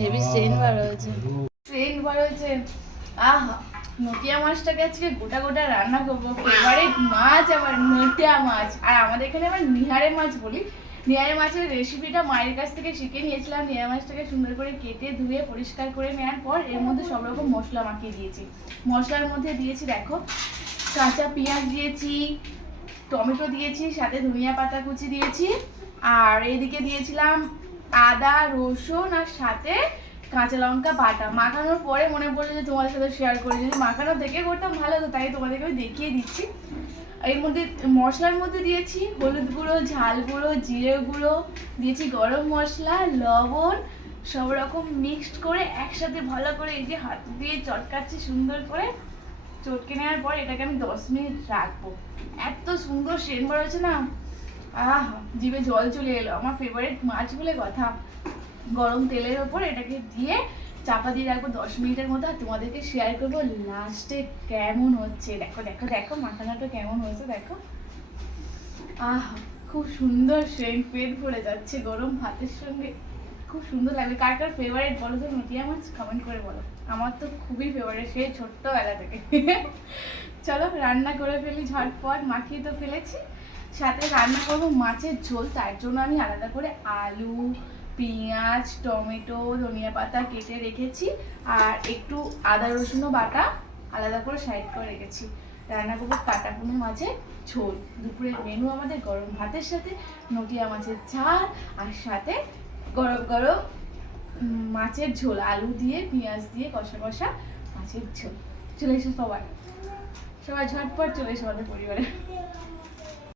Heavy Saint বার হয়েছে, Saint বার হয়েছে। আহা, নোটিয়া মাছটাকে আজকে গোটা গোটা রান্না করবো। ফেভারিট মাছ আমার নোটিয়া মাছ, আর আমাদের এখানে আবার নিহারে মাছ বলি। নিহারে মাছের রেসিপিটা মায়ের কাছ থেকে শিখে নিয়েছিলাম। নিহারে মাছটাকে সুন্দর করে কেটে ধুয়ে পরিষ্কার করে নেওয়ার পর এর মধ্যে সব রকম মশলা মাখিয়ে দিয়েছি। মশলার মধ্যে দিয়েছি দেখো, কাঁচা পেঁয়াজ দিয়েছি, টমেটো দিয়েছি, সাথে ধনিয়া পাতা কুচি দিয়েছি, আর এদিকে দিয়েছিলাম আদা রসুন আর সাথে কাঁচা লঙ্কা বাটা। মাখানোর পরে মনে পড়লো যে তোমাদের সাথে শেয়ার করি, যদি মাখানো দেখে করতাম ভালো হতো, তাই তোমাদেরকে আমি দেখিয়ে দিচ্ছি। এর মধ্যে মশলার মধ্যে দিয়েছি হলুদ গুঁড়ো, ঝাল গুঁড়ো, জিরে গুঁড়ো দিয়েছি, গরম মশলা, লবণ, সব রকম মিক্সড করে একসাথে ভালো করে এই যে হাত দিয়ে চটকাচ্ছি সুন্দর করে। চটকে নেওয়ার পর এটাকে আমি 10 মিনিট রাখবো। এত সুন্দর সেন্ট বার হয়েছে না, আহ জিভে জল চলে এলো। আমার ফেভারিট মাছ বলে কথা। গরম তেলের ওপর এটাকে দিয়ে চাপা দিয়ে রাখবো 10 মিনিটের মতো, আর তোমাদেরকে শেয়ার করবো লাস্টে কেমন হচ্ছে। দেখো দেখো দেখো মাখানাটা কেমন হয়েছে দেখো। আহ খুব সুন্দর সেন্ট, পেট ভরে যাচ্ছে গরম ভাতের সঙ্গে, খুব সুন্দর লাগবে। কার কার ফেভারিট বলো তো নোটিয়া মাছ, কমেন্ট করে বলো। আমার তো খুবই ফেভারিট, সেই ছোট্টবেলা থেকে। চলো রান্না করে ফেলি ঝটপট, মাখিয়ে তো ফেলেছি। সাথে রান্না করবো মাছের ঝোল, তার জন্য আমি আলাদা করে আলু, পেঁয়াজ, টমেটো, ধনিয়া পাতা কেটে রেখেছি, আর একটু আদা রসুনও বাটা আলাদা করে সাইড করে রেখেছি। রান্না করবো কাটা কুমড়ো মাছের ঝোল। দুপুরের মেনু আমাদের গরম ভাতের সাথে নোটিয়া মাছের ঝাল, আর সাথে গরম গরম মাছের ঝোল, আলু দিয়ে পেঁয়াজ দিয়ে কষা কষা মাছের ঝোল। চলে এসো সবাই, সবাই ঝটপট চলে এসো আমাদের পরিবারে।